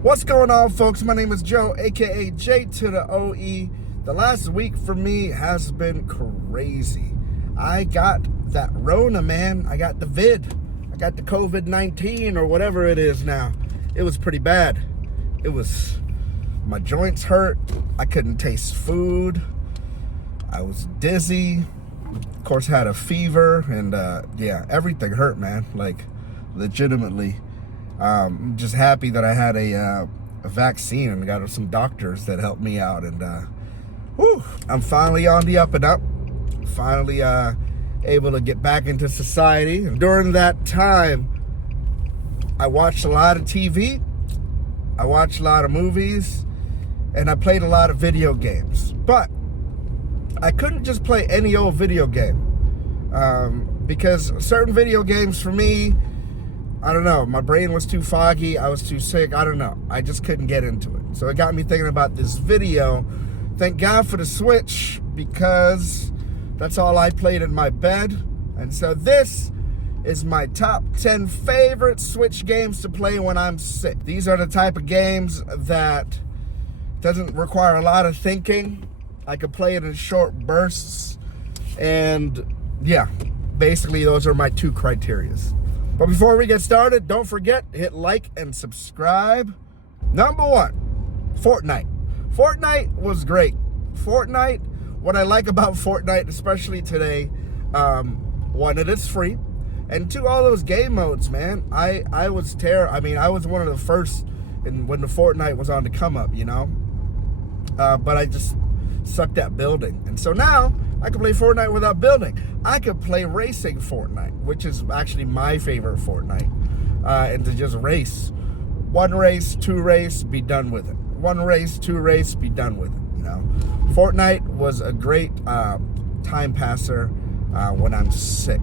What's going on, folks? My name is Joe, aka J to the OE. The last week for me has been crazy. I got that Rona, man. I got the vid. I got the COVID-19 or whatever it is now. It was pretty bad. My joints hurt. I couldn't taste food. I was dizzy. Of course, had a fever, and yeah, everything hurt, man. Like, legitimately. I'm just happy that I had a vaccine and got some doctors that helped me out, and I'm finally on the up and up. Finally able to get back into society. During that time, I watched a lot of TV, I watched a lot of movies, and I played a lot of video games. But I couldn't just play any old video game, because certain video games for me, I don't know, my brain was too foggy, I was too sick, I don't know. I just couldn't get into it. So it got me thinking about this video. Thank God for the Switch, because that's all I played in my bed. And so this is my top 10 favorite Switch games to play when I'm sick. These are the type of games that doesn't require a lot of thinking. I could play it in short bursts. And yeah, basically those are my two criterias. But before we get started, don't forget to hit like and subscribe. Number one, Fortnite. Fortnite was great. Fortnite, what I like about Fortnite, especially today, one, it is free. And two, all those game modes, man. I was one of the first when the Fortnite was on the come up, you know? But I just sucked at building. And so now, I can play Fortnite without building. I could play racing Fortnite, which is actually my favorite Fortnite. And to just race. One race, two race, be done with it. One race, two race, be done with it, you know. Fortnite was a great time passer when I'm sick.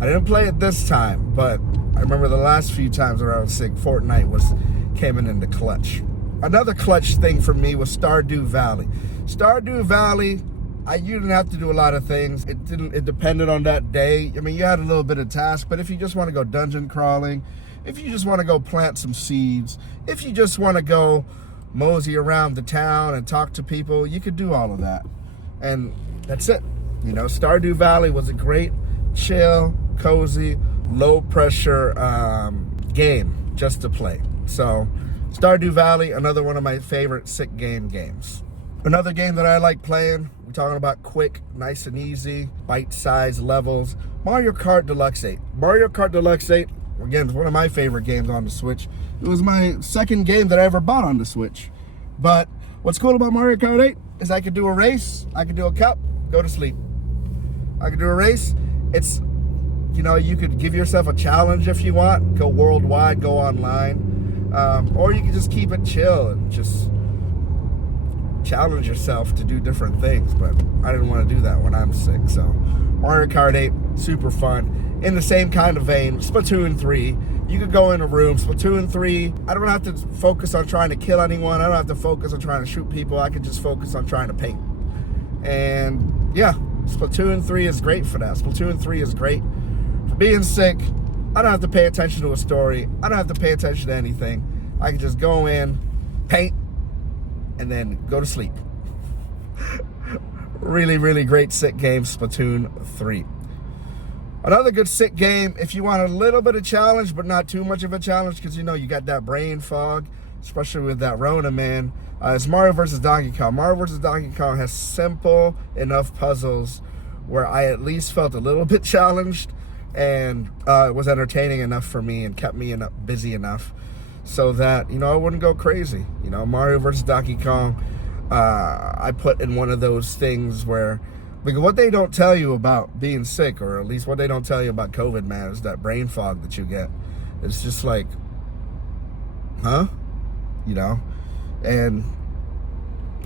I didn't play it this time, but I remember the last few times where I was sick, Fortnite came in the clutch. Another clutch thing for me was Stardew Valley. Stardew Valley, you didn't have to do a lot of things. It depended on that day. I mean, you had a little bit of task, but if you just want to go dungeon crawling, if you just want to go plant some seeds, if you just want to go mosey around the town and talk to people, you could do all of that. And that's it. You know, Stardew Valley was a great, chill, cozy, low pressure game just to play. So Stardew Valley, another one of my favorite sick games. Another game that I like playing, we're talking about quick, nice and easy, bite-sized levels, Mario Kart Deluxe 8. Mario Kart Deluxe 8, again, is one of my favorite games on the Switch. It was my second game that I ever bought on the Switch. But what's cool about Mario Kart 8 is I could do a race, I could do a cup, go to sleep. I could do a race. It's, you know, you could give yourself a challenge if you want, go worldwide, go online, or you can just keep it chill and just challenge yourself to do different things. But I didn't want to do that when I'm sick. So Mario Kart 8, super fun. In the same kind of vein, Splatoon 3, you could go in a room. Splatoon 3, I don't have to focus on trying to kill anyone. I don't have to focus on trying to shoot people. I could just focus on trying to paint. And yeah, Splatoon 3 is great for that. Splatoon 3 is great for being sick. I don't have to pay attention to a story. I don't have to pay attention to anything. I can just go in, paint, and then go to sleep. Really, really great sick game, Splatoon 3. Another good sick game, if you want a little bit of challenge, but not too much of a challenge, because you know you got that brain fog, especially with that Rona, man, it's Mario vs. Donkey Kong. Mario vs. Donkey Kong has simple enough puzzles where I at least felt a little bit challenged, and it was entertaining enough for me and kept me busy enough so that, you know, I wouldn't go crazy. You know, Mario vs. Donkey Kong, I put in one of those things where, because what they don't tell you about being sick, or at least what they don't tell you about COVID, man, is that brain fog that you get. It's just like, huh? You know? And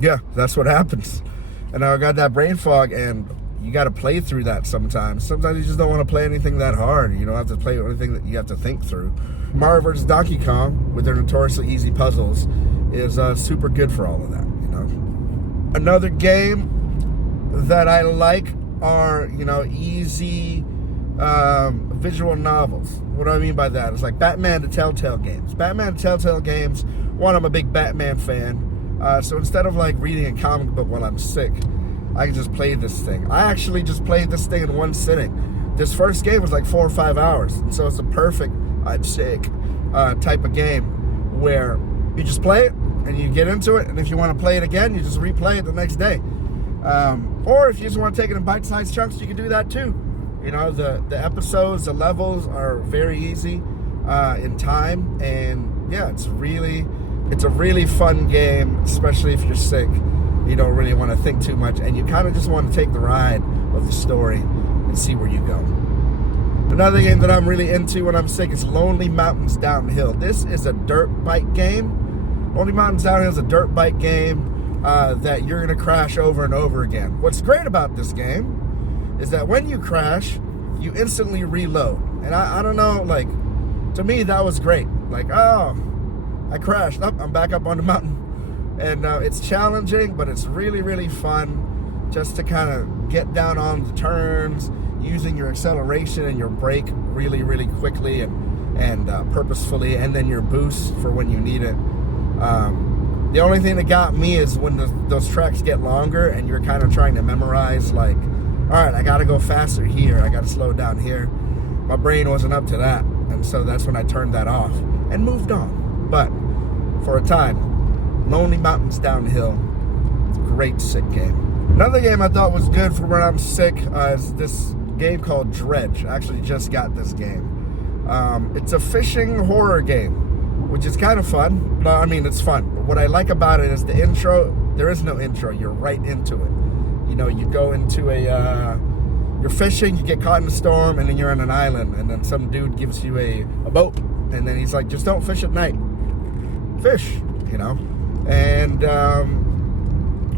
yeah, that's what happens. And I got that brain fog, and you got to play through that sometimes. Sometimes you just don't want to play anything that hard. You don't have to play anything that you have to think through. Mario vs. Donkey Kong, with their notoriously easy puzzles, is super good for all of that, you know? Another game that I like are, you know, easy visual novels. What do I mean by that? It's like Batman the Telltale games. Batman the Telltale games one, I'm a big Batman fan. So instead of like reading a comic book while I'm sick, I can just play this thing. I actually just played this thing in one sitting. This first game was like 4 or 5 hours. And so it's a perfect, I'm sick, type of game where you just play it and you get into it. And if you want to play it again, you just replay it the next day. Or if you just want to take it in bite-sized chunks, you can do that too. You know, the episodes, the levels are very easy in time. And yeah, it's a really fun game, especially if you're sick. You don't really want to think too much, and you kind of just want to take the ride of the story and see where you go. Another game that I'm really into when I'm sick is Lonely Mountains Downhill. This is a dirt bike game. Lonely Mountains Downhill is a dirt bike game that you're going to crash over and over again. What's great about this game is that when you crash, you instantly reload. And I don't know, like, to me, that was great. Like, oh, I crashed. Oh, I'm back up on the mountain. And it's challenging, but it's really, really fun just to kind of get down on the turns, using your acceleration and your brake really, really quickly and purposefully, and then your boost for when you need it. The only thing that got me is when those tracks get longer and you're kind of trying to memorize, like, all right, I got to go faster here, I got to slow down here. My brain wasn't up to that, and so that's when I turned that off and moved on. But for a time, Lonely Mountains Downhill, it's a great sick game. Another game I thought was good for when I'm sick is this game called Dredge. I actually just got this game. It's a fishing horror game, which is kind of fun. No, I mean, it's fun. But what I like about it is the intro. There is no intro. You're right into it. You know, you go into you're fishing, you get caught in a storm, and then you're on an island, and then some dude gives you a boat, and then he's like, just don't fish at night. Fish, you know. And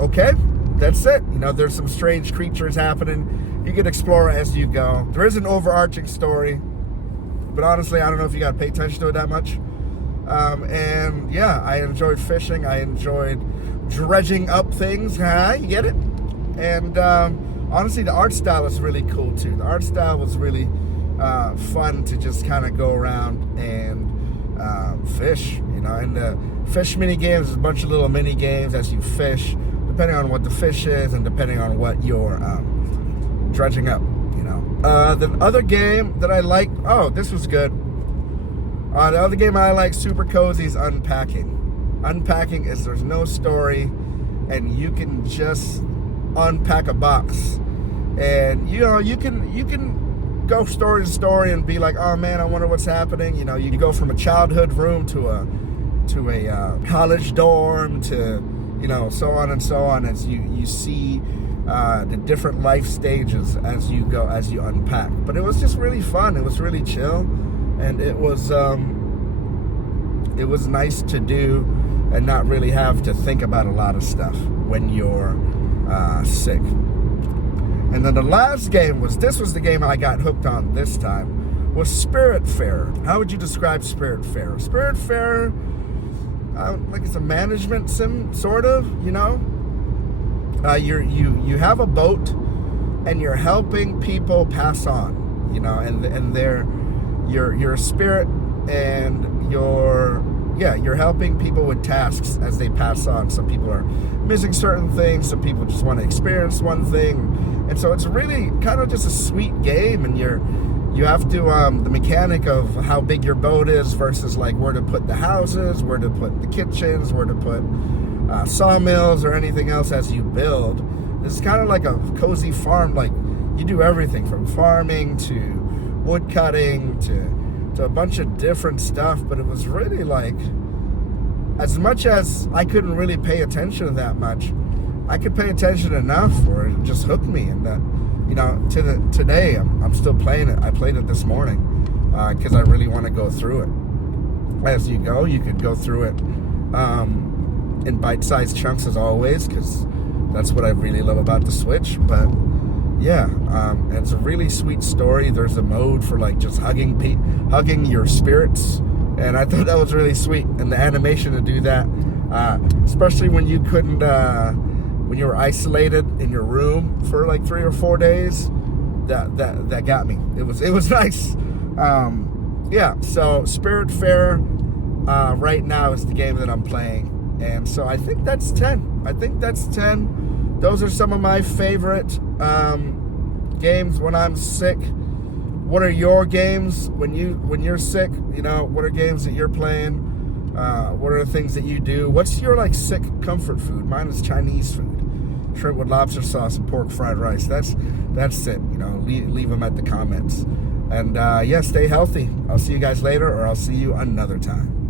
okay, that's it. You know, there's some strange creatures happening. You can explore as you go. There is an overarching story, but honestly, I don't know if you got to pay attention to it that much. And yeah, I enjoyed fishing. I enjoyed dredging up things. You get it? And honestly, the art style is really cool too. The art style was really fun to just kind of go around and fish, you know. And the fish mini games is a bunch of little mini games as you fish, depending on what the fish is and depending on what you're dredging up, you know. The other game that I like, oh, this was good. The other game I like super cozy is Unpacking. Unpacking is there's no story, and you can just unpack a box, and you know you can go story to story and be like, oh man, I wonder what's happening. You know, you go from a childhood room to a college dorm to, you know, so on as you see the different life stages as you go, as you unpack. But it was just really fun. It was really chill, and it was nice to do and not really have to think about a lot of stuff when you're sick. And then the last game was the game I got hooked on this time, was Spiritfarer. How would you describe Spiritfarer? Spiritfarer, like it's a management sim, sort of, you know? You have a boat and you're helping people pass on, you know, and you're a spirit, and you're helping people with tasks as they pass on. Some people are missing certain things, some people just want to experience one thing. And so it's really kind of just a sweet game, and you have to the mechanic of how big your boat is versus like where to put the houses, where to put the kitchens, where to put sawmills or anything else as you build. It's kind of like a cozy farm. Like, you do everything from farming to wood cutting to a bunch of different stuff. But it was really like, as much as I couldn't really pay attention to that much, I could pay attention enough where it just hooked me. And that, you know, today I'm still playing it. I played it this morning because I really want to go through it. As you go, you could go through it in bite-sized chunks as always, because that's what I really love about the Switch. But yeah, it's a really sweet story. There's a mode for like just hugging your spirits, and I thought that was really sweet. And the animation to do that, especially when you couldn't, when you were isolated in your room for like 3 or 4 days, that got me. It was nice. Yeah. So Spiritfarer, right now is the game that I'm playing. And so I think that's 10. I think that's 10. Those are some of my favorite games when I'm sick. What are your games when you're sick? You know, what are games that you're playing? What are the things that you do? What's your like sick comfort food? Mine is Chinese food. Shrimp with lobster sauce and pork fried rice. That's it. You know, leave them at the comments. And yeah, stay healthy. I'll see you guys later, or I'll see you another time.